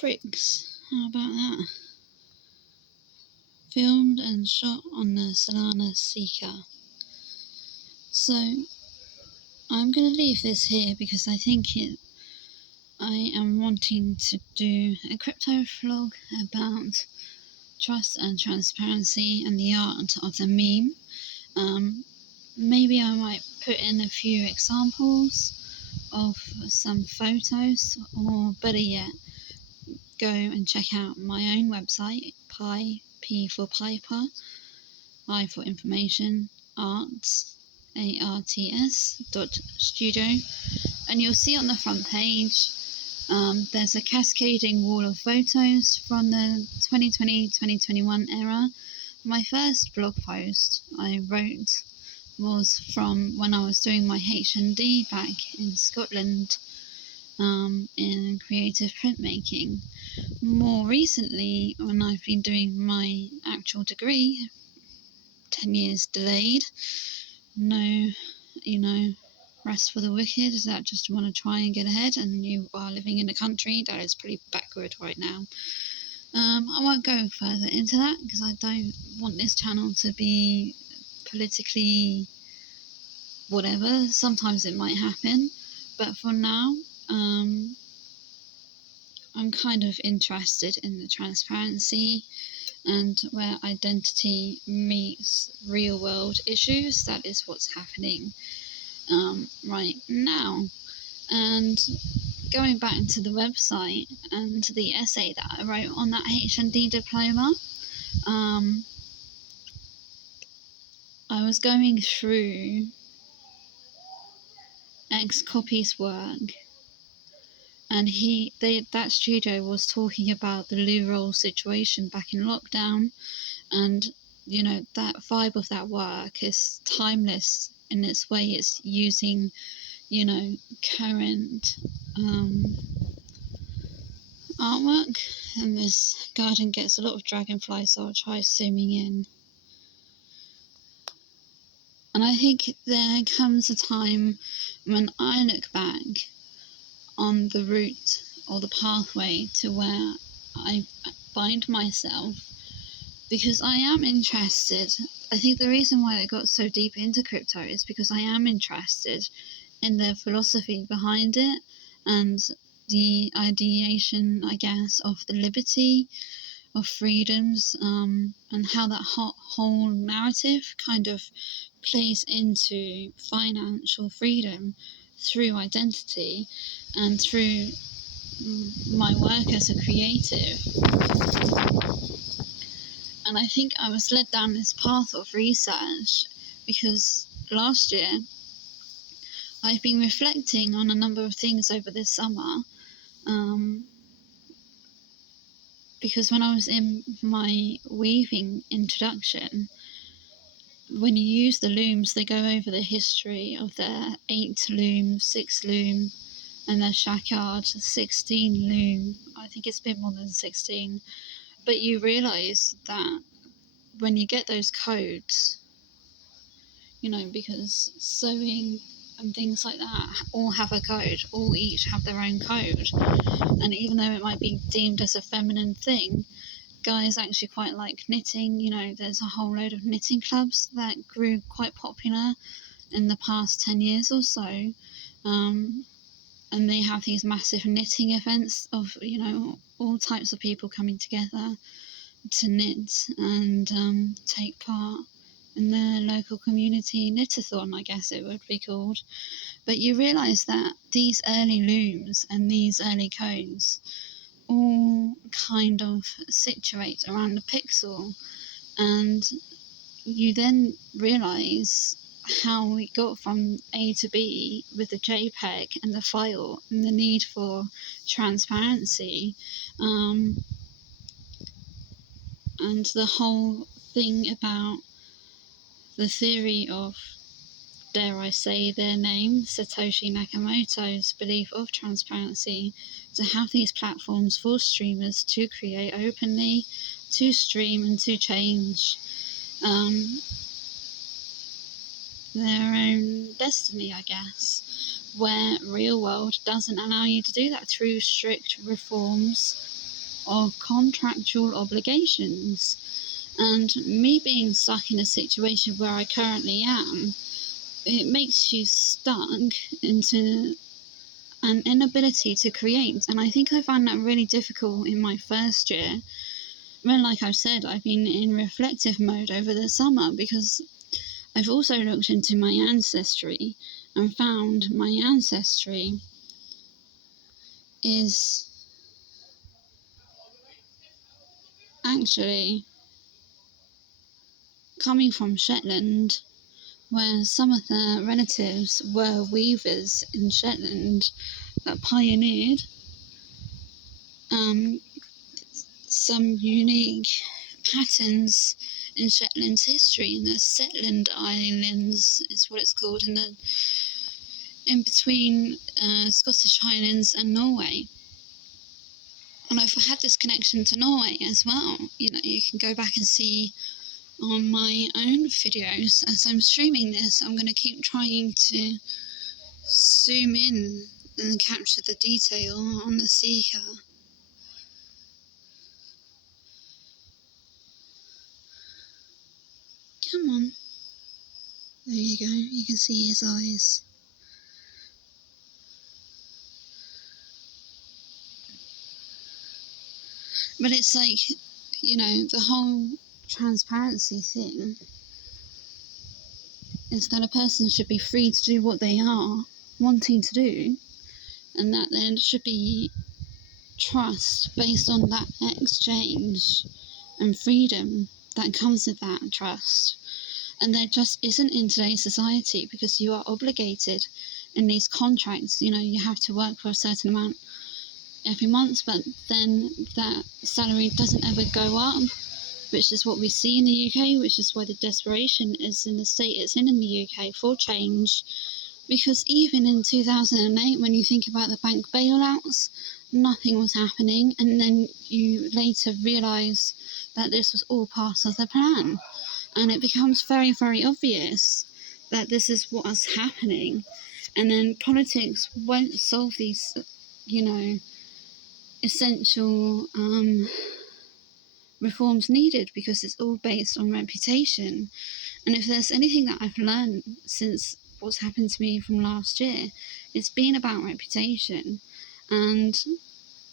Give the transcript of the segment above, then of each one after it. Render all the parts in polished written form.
bricks. How about that? Filmed and shot on the Solana Seeker. So I'm going to leave this here because I am wanting to do a crypto vlog about trust and transparency and the art of the meme. Maybe I might put in a few examples of some photos, or better yet, go and check out my own website, P for Piper, I for Information, Arts, ARTS.studio, and you'll see on the front page there's a cascading wall of photos from the 2020-2021 era. My first blog post I wrote was from when I was doing my H&D back in Scotland in creative printmaking. More recently, when I've been doing my actual degree, 10 years delayed, no, rest for the wicked, is that just want to try and get ahead and you are living in a country that is pretty backward right now. I won't go further into that because I don't want this channel to be politically whatever. Sometimes it might happen, but for now, I'm kind of interested in the transparency and where identity meets real world issues. That is what's happening right now. And going back to the website and the essay that I wrote on that H&D diploma, I was going through X-Copy's work, and that studio was talking about the loo roll situation back in lockdown, and that vibe of that work is timeless in its way. It's using current artwork, and this garden gets a lot of dragonflies, so I'll try zooming in. And I think there comes a time when I look back on the route or the pathway to where I find myself, because I am interested. I think the reason why I got so deep into crypto is because I am interested in the philosophy behind it and the ideation, I guess, of the liberty, of freedoms, and how that whole narrative kind of plays into financial freedom through identity and through my work as a creative. And I think I was led down this path of research because last year I've been reflecting on a number of things over this summer, because when I was in my weaving introduction, when you use the looms, they go over the history of their 8 loom, 6 loom, and their Shackyard 16 loom. I think it's a bit more than 16. But you realise that when you get those codes, because sewing and things like that all have a code, all each have their own code. And even though it might be deemed as a feminine thing, guys actually quite like knitting. There's a whole load of knitting clubs that grew quite popular in the past 10 years or so. And they have these massive knitting events of, all types of people coming together to knit and take part in the local community knitathon, I guess it would be called. But you realise that these early looms and these early codes all kind of situate around the pixel, and you then realise how we got from A to B with the JPEG and the file and the need for transparency, and the whole thing about the theory of, dare I say their name, Satoshi Nakamoto's belief of transparency, to have these platforms for streamers to create openly, to stream and to change their own destiny, I guess, where real world doesn't allow you to do that through strict reforms of contractual obligations. And me being stuck in a situation where I currently am, it makes you stuck into an inability to create. And I think I found that really difficult in my first year. Well, like I've said, I've been in reflective mode over the summer because I've also looked into my ancestry and found my ancestry is actually coming from Shetland, where some of the relatives were weavers in Shetland that pioneered some unique patterns in Shetland's history. In the Shetland Islands is what it's called, in between Scottish Highlands and Norway. And I've had this connection to Norway as well. You can go back and see on my own videos as I'm streaming this. I'm going to keep trying to zoom in and capture the detail on the seeker. Come on. There you go. You can see his eyes. But it's like, the whole transparency thing is that a person should be free to do what they are wanting to do, and that there should be trust based on that exchange and freedom that comes with that trust. And there just isn't in today's society, because you are obligated in these contracts. You have to work for a certain amount every month, but then that salary doesn't ever go up, which is what we see in the UK, which is why the desperation is in the state it's in the UK for change. Because even in 2008, when you think about the bank bailouts, nothing was happening, and then you later realise that this was all part of the plan. And it becomes very, very obvious that this is what's happening. And then politics won't solve these, essential reforms needed, because it's all based on reputation. And if there's anything that I've learned since what's happened to me from last year, it's been about reputation. And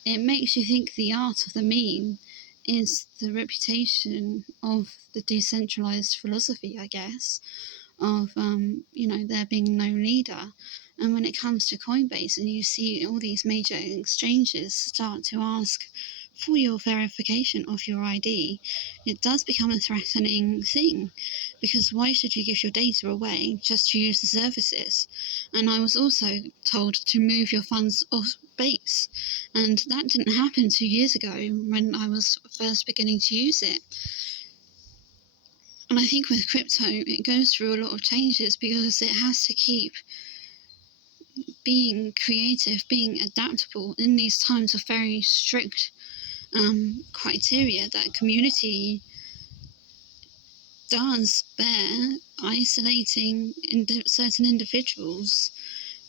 it makes you think the art of the meme is the reputation of the decentralized philosophy, I guess, of there being no leader. And when it comes to Coinbase, and you see all these major exchanges start to ask for your verification of your ID, it does become a threatening thing, because why should you give your data away just to use the services? And I was also told to move your funds off base, and that didn't happen 2 years ago when I was first beginning to use it. And I think with crypto, it goes through a lot of changes because it has to keep being creative, being adaptable in these times of very strict criteria that community does bear, isolating certain individuals,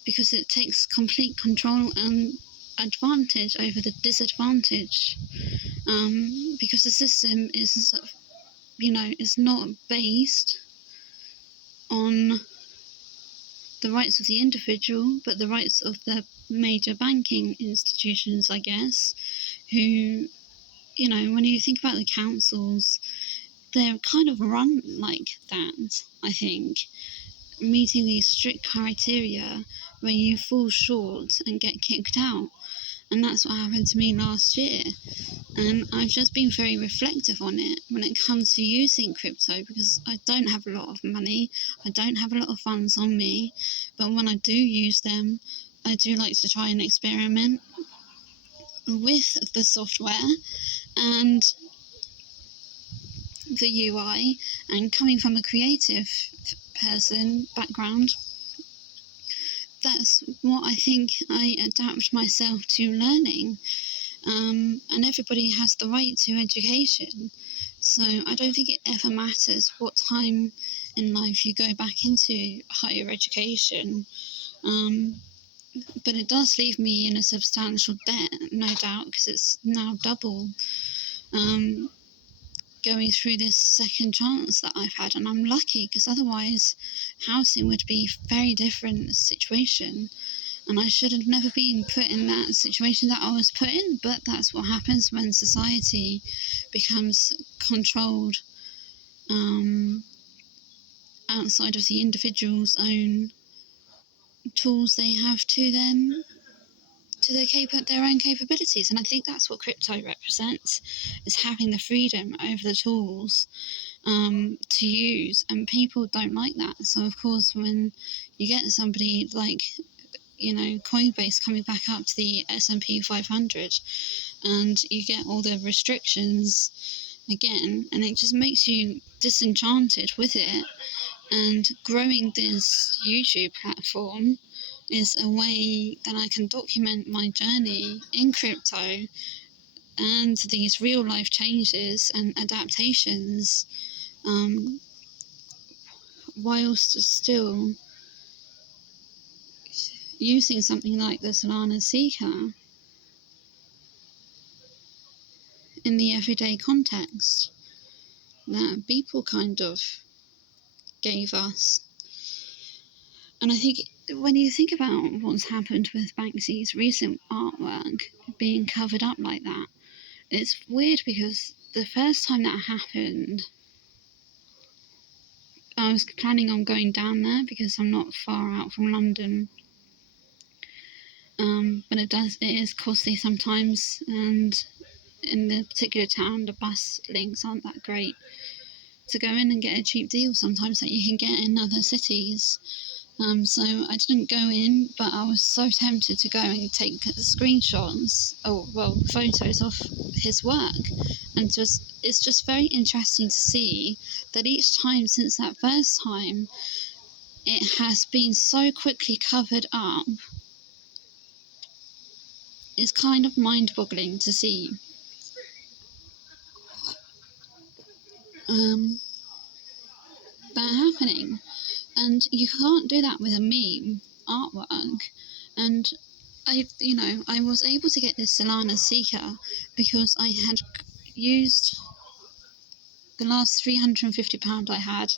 because it takes complete control and advantage over the disadvantage, because the system is not based on the rights of the individual, but the rights of the major banking institutions, I guess, who, when you think about the councils, they're kind of run like that, I think, meeting these strict criteria where you fall short and get kicked out. And that's what happened to me last year. And I've just been very reflective on it when it comes to using crypto, because I don't have a lot of money, I don't have a lot of funds on me, but when I do use them, I do like to try and experiment with the software and the UI. And coming from a creative person background, that's what I think I adapt myself to learning. And everybody has the right to education. So I don't think it ever matters what time in life you go back into higher education. but it does leave me in a substantial debt, no doubt, because it's now double. Going through this second chance that I've had, and I'm lucky because otherwise housing would be a very different situation, and I should have never been put in that situation that I was put in. But that's what happens when society becomes controlled outside of the individual's own tools they have to them, to their own capabilities. And I think that's what crypto represents, is having the freedom over the tools to use, and people don't like that. So of course, when you get somebody like, Coinbase coming back up to the S&P 500, and you get all the restrictions again, and it just makes you disenchanted with it. And growing this YouTube platform is a way that I can document my journey in crypto and these real life changes and adaptations, whilst still using something like the Solana Seeker in the everyday context that people kind of gave us. And I think when you think about what's happened with Banksy's recent artwork being covered up like that, it's weird because the first time that happened, I was planning on going down there because I'm not far out from London. But it is costly sometimes, and in the particular town, the bus links aren't that great to go in and get a cheap deal sometimes that you can get in other cities. So I didn't go in, but I was so tempted to go and take screenshots, photos of his work. And it's just very interesting to see that each time since that first time, it has been so quickly covered up. It's kind of mind-boggling to see. That happening. And you can't do that with a meme artwork. And I was able to get this Solana Seeker because I had used the last £350 I had,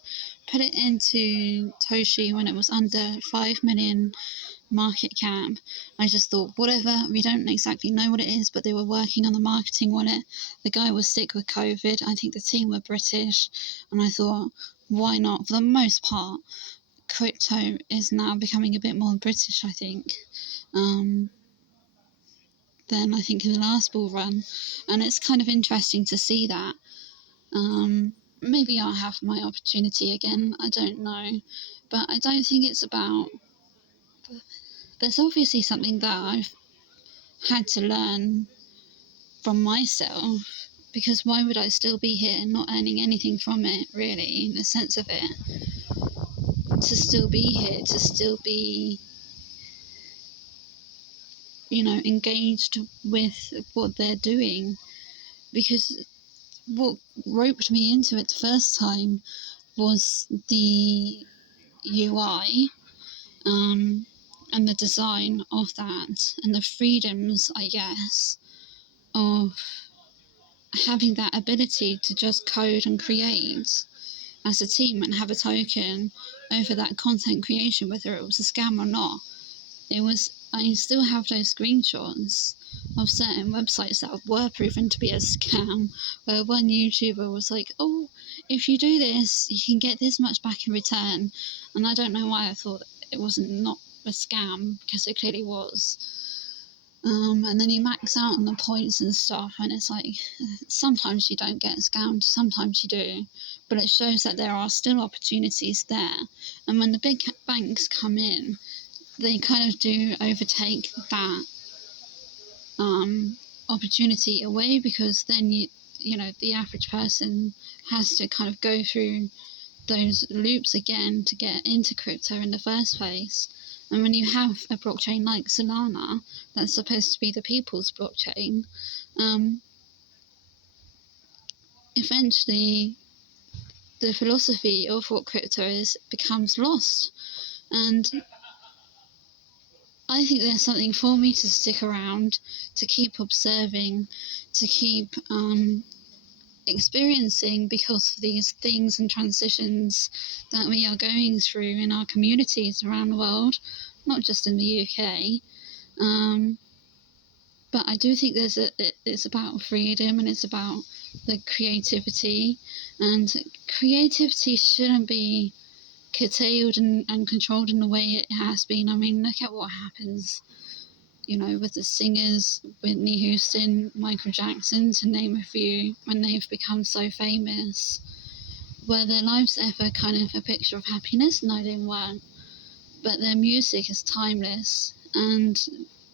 put it into Toshi when it was under 5 million market cap. I just thought, whatever, we don't exactly know what it is, but they were working on the marketing on it. The guy was sick with COVID. I think the team were British, and I thought, why not? For the most part, crypto is now becoming a bit more British, I think, than I think in the last bull run, and it's kind of interesting to see that. Maybe I'll have my opportunity again, I don't know, but I don't think it's about. There's obviously something that I've had to learn from myself, because why would I still be here not earning anything from it, really, in the sense of it? To still be here, to still be, engaged with what they're doing, because what roped me into it the first time was the UI, and the design of that, and the freedoms, I guess, of having that ability to just code and create as a team and have a token over that content creation, whether it was a scam or not. I still have those screenshots of certain websites that were proven to be a scam, where one YouTuber was like, oh, if you do this, you can get this much back in return. And I don't know why I thought it wasn't not a scam, because it clearly was. And then you max out on the points and stuff, and it's like, sometimes you don't get scammed, sometimes you do. But it shows that there are still opportunities there. And when the big banks come in, they kind of do overtake that opportunity away, because then the average person has to kind of go through those loops again to get into crypto in the first place. And when you have a blockchain like Solana, that's supposed to be the people's blockchain, eventually the philosophy of what crypto is becomes lost. And I think there's something for me to stick around, to keep observing, to keep experiencing, because of these things and transitions that we are going through in our communities around the world, not just in the UK. But I do think it's about freedom, and it's about the creativity, and creativity shouldn't be curtailed and controlled in the way it has been. I mean, look at what happens, with the singers, Whitney Houston, Michael Jackson, to name a few, when they've become so famous. Were their lives ever kind of a picture of happiness? No, they weren't. But their music is timeless, and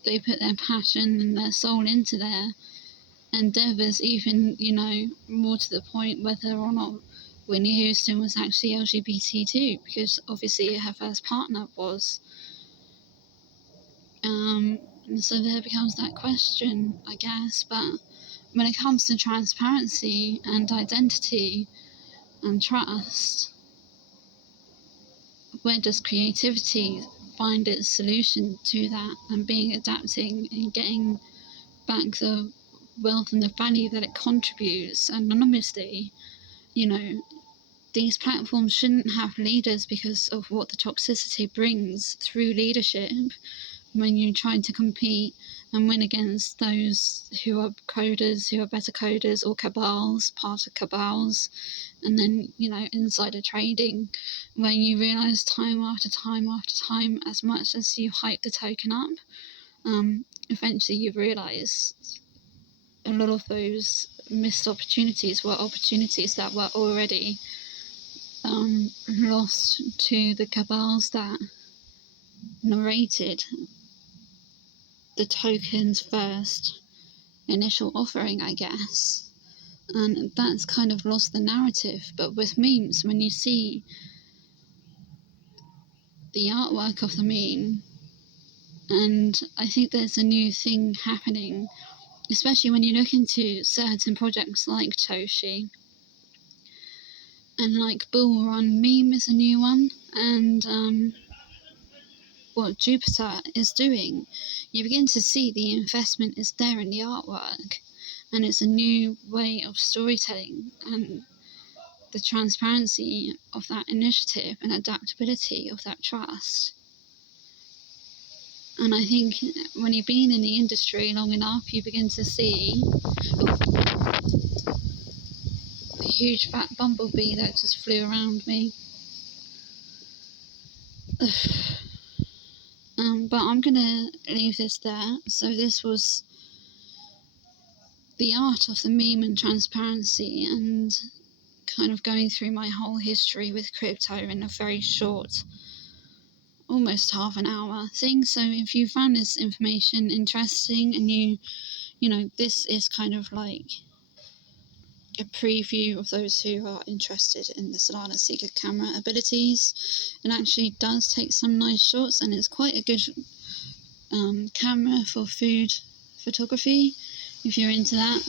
they put their passion and their soul into their endeavours, even, more to the point whether or not Whitney Houston was actually LGBT too, because obviously her first partner was. And so there becomes that question, I guess. But when it comes to transparency and identity and trust, where does creativity find its solution to that, and being adapting and getting back the wealth and the value that it contributes anonymously? These platforms shouldn't have leaders because of what the toxicity brings through leadership, when you're trying to compete and win against those who are coders, who are better coders, or cabals, part of cabals, and then, insider trading, when you realise time after time after time, as much as you hype the token up, eventually you realise a lot of those missed opportunities were opportunities that were already lost to the cabals that narrated the token's first initial offering, I guess. And that's kind of lost the narrative. But with memes, when you see the artwork of the meme, and I think there's a new thing happening, especially when you look into certain projects like Toshi, and like Bull Run Meme is a new one, and what Jupiter is doing, you begin to see the investment is there in the artwork, and it's a new way of storytelling, and the transparency of that initiative and adaptability of that trust. And I think when you've been in the industry long enough, you begin to see a huge fat bumblebee that just flew around me. But I'm going to leave this there. So this was the art of the meme and transparency, and kind of going through my whole history with crypto in a very short, almost half an hour thing. So if you found this information interesting, and this is kind of like a preview of those who are interested in the Solana Seeker camera abilities. It actually does take some nice shots, and it's quite a good camera for food photography if you're into that.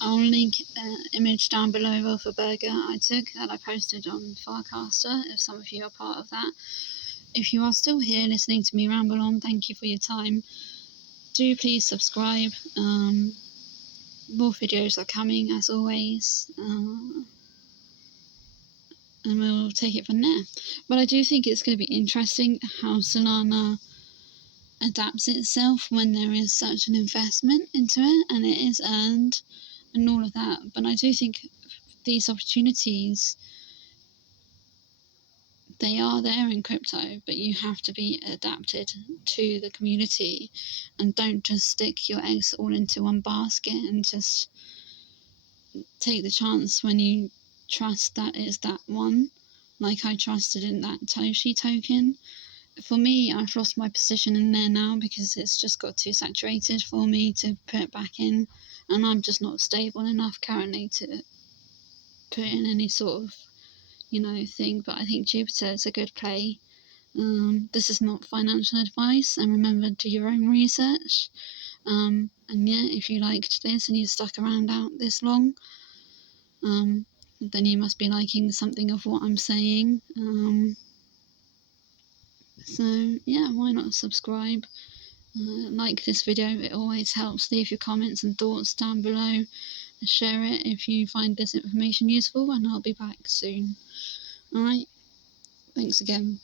I'll link an image down below of a burger I took that I posted on Farcaster, if some of you are part of that. If you are still here listening to me ramble on, thank you for your time. Do please subscribe. More videos are coming, as always, and we'll take it from there. But I do think it's going to be interesting how Solana adapts itself when there is such an investment into it, and it is earned, and all of that. But I do think these opportunities, they are there in crypto, but you have to be adapted to the community, and don't just stick your eggs all into one basket and just take the chance when you trust that is that one, like I trusted in that Toshi token. For me, I've lost my position in there now because it's just got too saturated for me to put it back in, and I'm just not stable enough currently to put in any sort of thing. But I think Jupiter is a good play. This is not financial advice, and remember, do your own research. And yeah, if you liked this and you stuck around out this long, then you must be liking something of what I'm saying. So yeah, why not subscribe? Like this video, it always helps. Leave your comments and thoughts down below. Share it if you find this information useful, and I'll be back soon. Alright, thanks again.